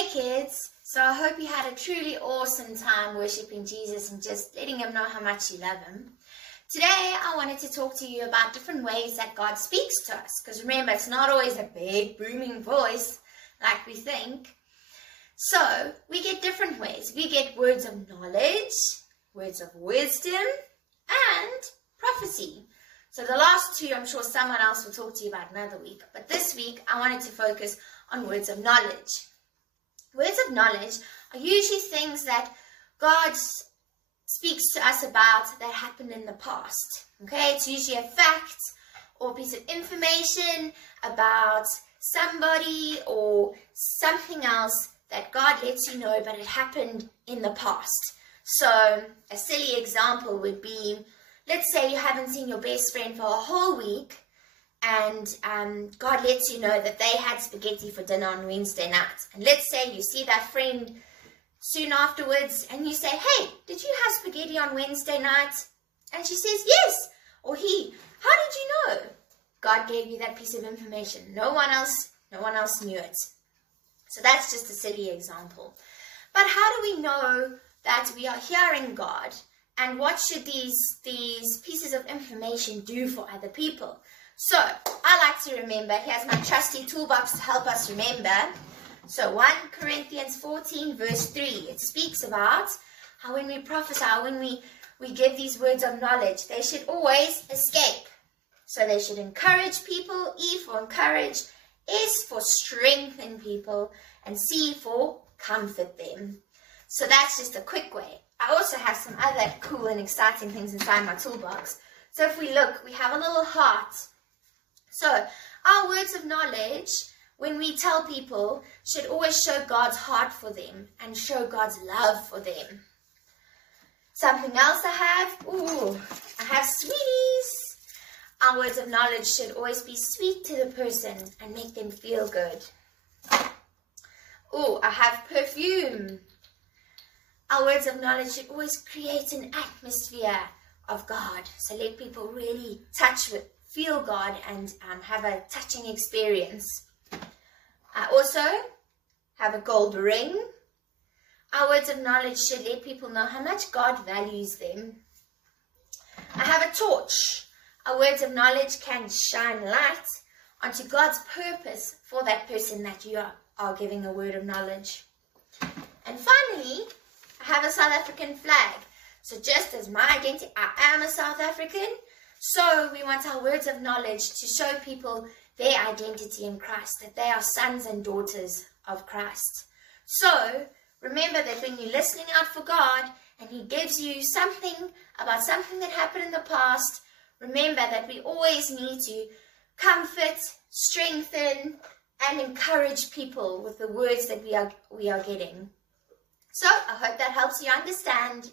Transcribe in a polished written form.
Hey kids, so I hope you had a truly awesome time worshiping Jesus and just letting him know how much you love him. Today I wanted to talk to you about different ways that God speaks to us, because remember, it's not always a big booming voice like we think. So we get different ways. We get words of knowledge, words of wisdom, and prophecy. So the last two I'm sure someone else will talk to you about another week, but this week I wanted to focus on words of knowledge. Words of knowledge are usually things that God speaks to us about that happened in the past. Okay, it's usually a fact or a piece of information about somebody or something else that God lets you know, but it happened in the past. So a silly example would be, let's say you haven't seen your best friend for a whole week, and God lets you know that they had spaghetti for dinner on Wednesday night. And let's say you see that friend soon afterwards and you say, hey, did you have spaghetti on Wednesday night? And she says, yes. Or he, how did you know? God gave you that piece of information. No one else knew it. So that's just a silly example. But how do we know that we are hearing God? And what should these pieces of information do for other people? So, I like to remember. Here's my trusty toolbox to help us remember. So, 1 Corinthians 14 verse 3. It speaks about how when we prophesy, when we give these words of knowledge, they should always escape. So, they should encourage people. E for encourage. S for strengthen people. And C for comfort them. So, that's just a quick way. I also have some other cool and exciting things inside my toolbox. So, if we look, we have a little heart. So, our words of knowledge, when we tell people, should always show God's heart for them and show God's love for them. Something else I have sweeties. Our words of knowledge should always be sweet to the person and make them feel good. I have perfume. Our words of knowledge should always create an atmosphere of God. So let people really feel God and have a touching experience. I also have a gold ring. Our words of knowledge should let people know how much God values them. I have a torch. Our words of knowledge can shine light onto God's purpose for that person that you are giving a word of knowledge. And finally, I have a South African flag. So just as my identity, I am a South African, so we want our words of knowledge to show people their identity in Christ, that they are sons and daughters of Christ. So remember that when you're listening out for God and he gives you something about something that happened in the past, remember that we always need to comfort, strengthen, and encourage people with the words that we are getting. So I hope that helps you understand.